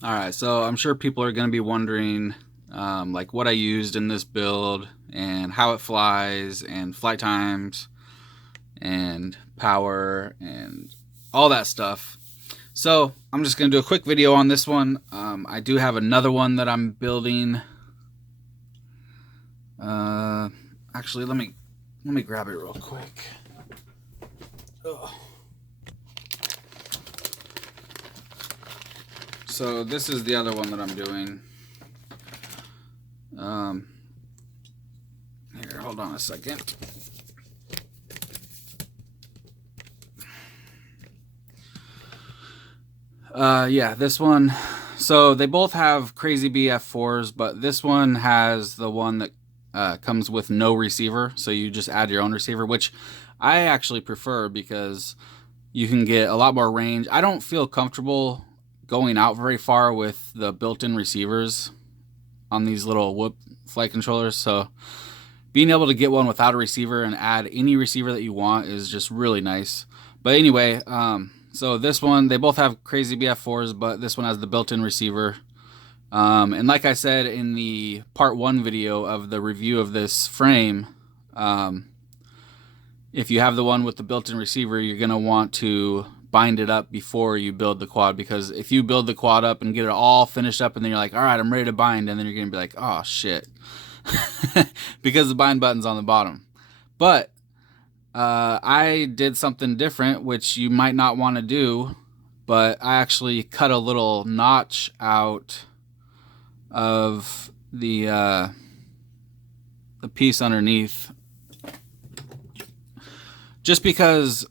All right, so I'm sure people are going to be wondering like what I used in this build and how it flies and flight times and power and all that stuff. So I'm just going to do a quick video on this one. I do have another one that I'm building. Actually, let me grab it real quick. Ugh. So this is the other one that I'm doing. Here, hold on a second. Yeah, this one. So they both have Crazy BF4s, but this one has the one that comes with no receiver. So you just add your own receiver, which I actually prefer because you can get a lot more range. I don't feel comfortable going out very far with the built-in receivers on these little Whoop flight controllers. So being able to get one without a receiver and add any receiver that you want is just really nice. But anyway, so this one, they both have Crazy BF4s, but this one has the built-in receiver. And like I said in the part 1 video of the review of this frame, if you have the one with the built-in receiver, you're going to want to bind it up before you build the quad, because if you build the quad up and get it all finished up and then you're like, all right, I'm ready to bind, and then you're going to be like, oh shit, because the bind button's on the bottom. But I did something different, which you might not want to do, but I actually cut a little notch out of the piece underneath, just because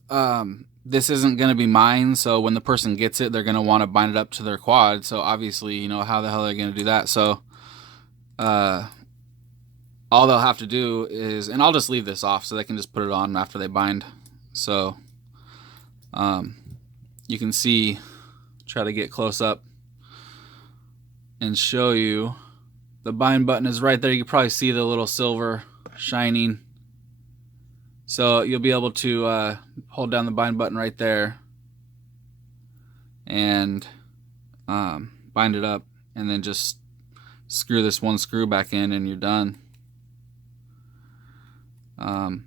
this isn't going to be mine. So when the person gets it, they're going to want to bind it up to their quad. So obviously, you know, how the hell are they going to do that? So all they'll have to do is, and I'll just leave this off so they can just put it on after they bind. So you can see, try to get close up and show you, the bind button is right there. You can probably see the little silver shining. So you'll be able to hold down the bind button right there and bind it up, and then just screw this one screw back in and you're done. And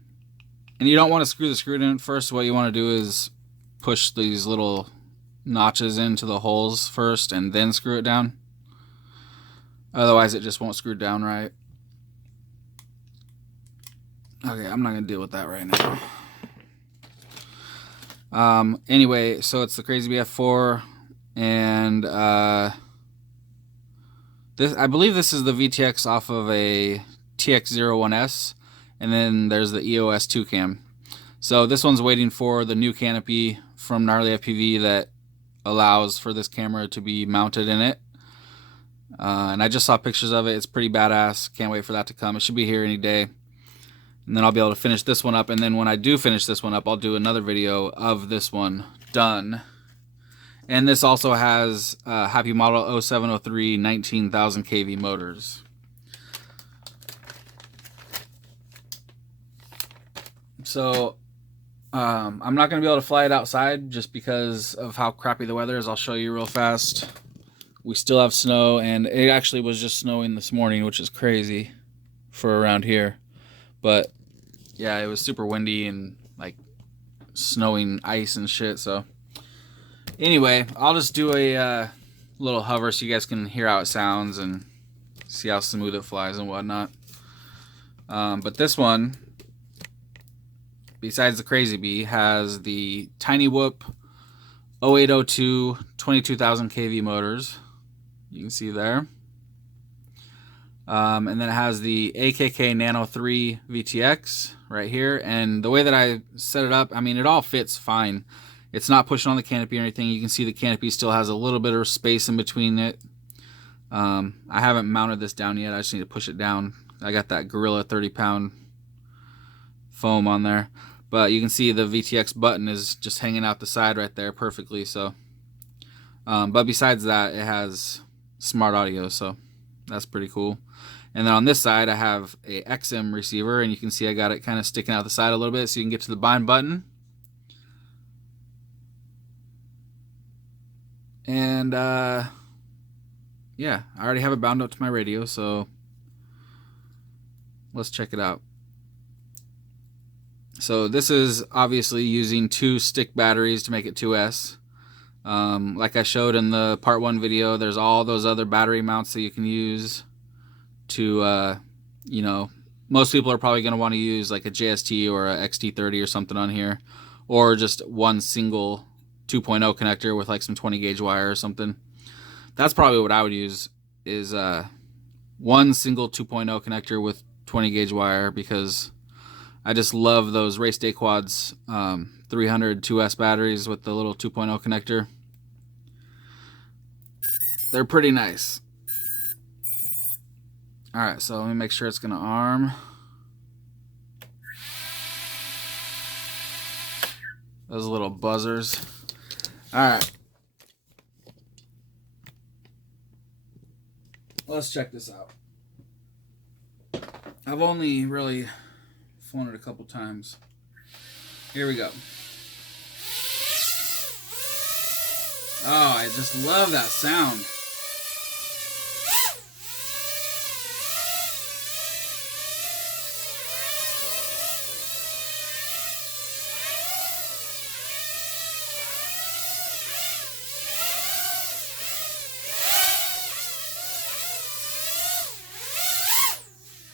you don't want to screw the screw in first. What you want to do is push these little notches into the holes first and then screw it down. Otherwise it just won't screw down right. Okay, I'm not going to deal with that right now. Anyway, so it's the Crazy BF4, and this, I believe this is the VTX off of a TX01S, and then there's the EOS 2 cam. So this one's waiting for the new canopy from Gnarly FPV that allows for this camera to be mounted in it. And I just saw pictures of it. It's pretty badass. Can't wait for that to come. It should be here any day. And then I'll be able to finish this one up. And then when I do finish this one up, I'll do another video of this one done. And this also has Happy Model 0703 19,000 kV motors. So I'm not going to be able to fly it outside just because of how crappy the weather is. I'll show you real fast. We still have snow, and it actually was just snowing this morning, which is crazy for around here. But yeah, it was super windy and like snowing ice and shit. So anyway, I'll just do a little hover so you guys can hear how it sounds and see how smooth it flies and whatnot. But this one, besides the Crazy Bee, has the Tiny Whoop 0802 22,000 kV motors. You can see there. And then it has the AKK Nano 3 VTX right here. And the way that I set it up, I mean, it all fits fine. It's not pushing on the canopy or anything. You can see the canopy still has a little bit of space in between it. I haven't mounted this down yet. I just need to push it down. I got that Gorilla 30-pound foam on there. But you can see the VTX button is just hanging out the side right there perfectly. So, but besides that, it has smart audio, so that's pretty cool. And then on this side, I have a XM receiver, and you can see I got it kind of sticking out the side a little bit so you can get to the bind button. And yeah, I already have it bound up to my radio, so let's check it out. So this is obviously using 2 stick batteries to make it 2S. Like I showed in the part 1 video, there's all those other battery mounts that you can use to, you know, most people are probably going to want to use like a JST or a XT30 or something on here, or just one single 2.0 connector with like some 20 gauge wire or something. That's probably what I would use, is one single 2.0 connector with 20 gauge wire, because I just love those Race Day Quads 300 2S batteries with the little 2.0 connector. They're pretty nice. Alright, so let me make sure it's going to arm. Those little buzzers. Alright. Let's check this out. I've only really flown it a couple times. Here we go. Oh, I just love that sound.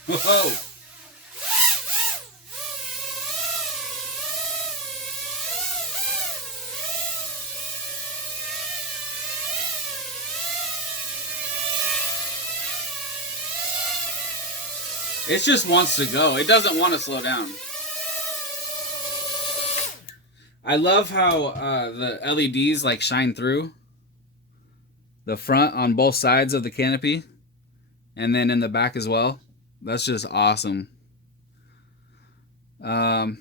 Whoa! It just wants to go. It doesn't want to slow down. I love how the LEDs like shine through the front on both sides of the canopy, and then in the back as well. That's just awesome. Yeah,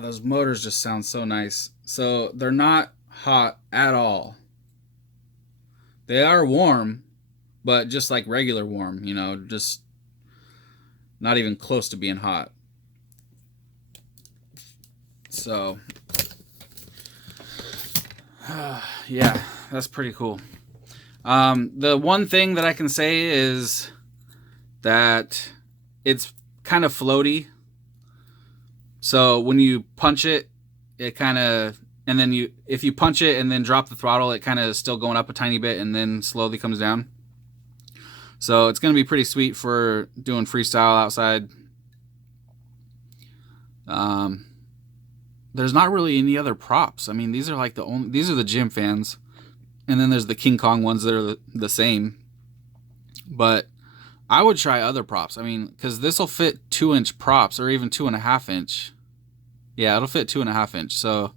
those motors just sound so nice. So they're not hot at all. They are warm, but just like regular warm, you know, just not even close to being hot. So, yeah, that's pretty cool. The one thing that I can say is that it's kind of floaty. So when you punch it, it kind of, and then if you punch it and then drop the throttle, it kind of is still going up a tiny bit and then slowly comes down. So it's going to be pretty sweet for doing freestyle outside. There's not really any other props. I mean, these are like these are the gym fans. And then there's the King Kong ones that are the same. But I would try other props. I mean, because this will fit 2-inch props, or even 2.5-inch. Yeah, it'll fit 2.5-inch. So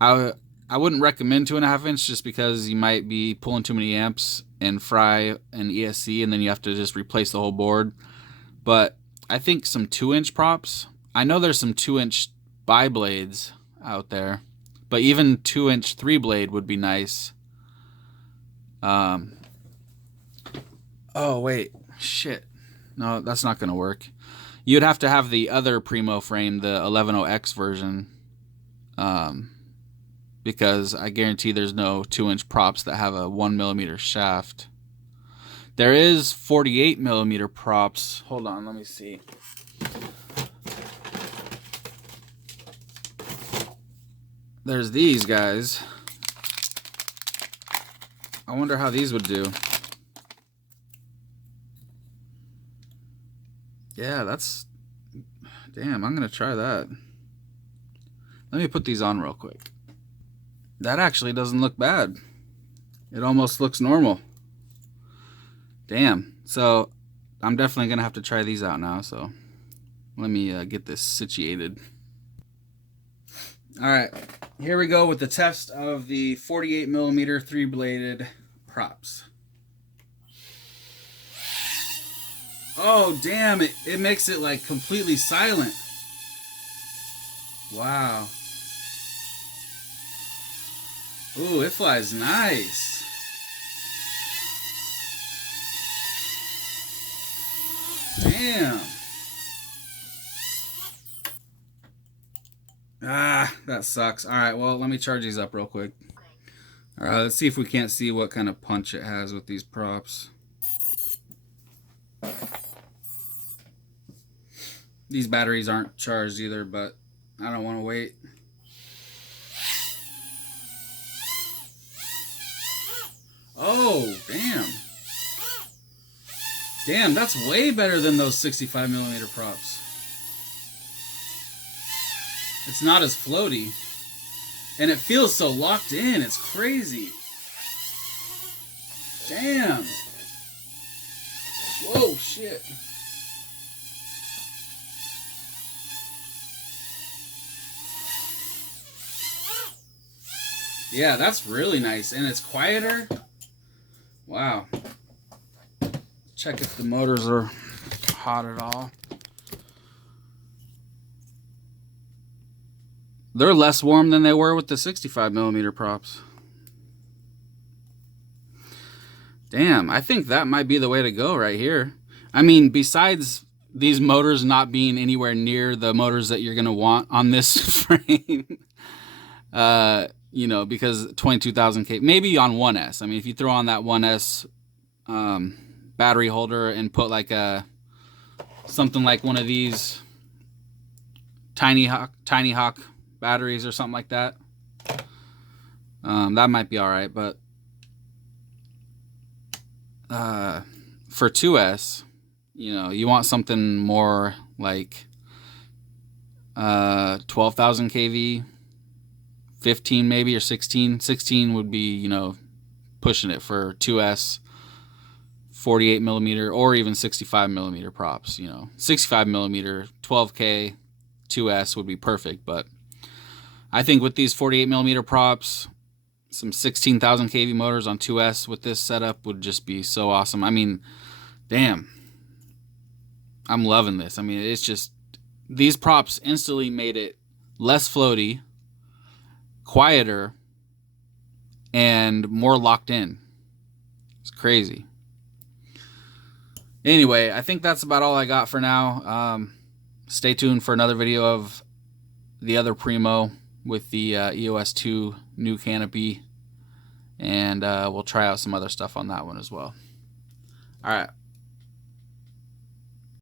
I wouldn't recommend 2.5-inch, just because you might be pulling too many amps and fry an ESC, and then you have to just replace the whole board. But I think some 2-inch props. I know there's some 2-inch bi-blades out there, but even 2-inch 3-blade would be nice. Oh wait, shit. No, that's not gonna work. You'd have to have the other Primo frame, the 110X version, because I guarantee there's no 2-inch props that have a 1mm shaft. There is 48mm props. Hold on, let me see. There's these guys. I wonder how these would do. Yeah, that's... Damn, I'm going to try that. Let me put these on real quick. That actually doesn't look bad. It almost looks normal. Damn. So, I'm definitely going to have to try these out now. So, let me get this situated. Alright, here we go with the test of the 48mm 3-bladed props. Oh, damn, it makes it like completely silent. Wow. Ooh, it flies nice. Damn. Ah, that sucks. Alright, well, let me charge these up real quick. All right, let's see if we can't see what kind of punch it has with these props. These batteries aren't charged either, but I don't want to wait. Oh, damn. Damn, that's way better than those 65mm props. It's not as floaty. And it feels so locked in. It's crazy. Damn. Whoa, shit. Yeah, that's really nice. And it's quieter. Wow. Check if the motors are hot at all. They're less warm than they were with the 65mm props. Damn, I think that might be the way to go right here. I mean, besides these motors not being anywhere near the motors that you're going to want on this frame, you know, because 22,000K, maybe on 1S. I mean, if you throw on that 1S battery holder and put like something like one of these Tiny Hawk batteries or something like that, that might be all right. But for 2S, you know, you want something more like 12,000 kV, 15 maybe, or 16. 16 would be, you know, pushing it for 2S, 48mm or even 65mm props. You know, 65mm 12K 2S would be perfect, but I think with these 48mm props, some 16,000 kV motors on 2S with this setup would just be so awesome. I mean, damn, I'm loving this. I mean, it's just, these props instantly made it less floaty, quieter, and more locked in. It's crazy. Anyway, I think that's about all I got for now. Stay tuned for another video of the other Primo with the EOS 2 new canopy, and we'll try out some other stuff on that one as well. All right.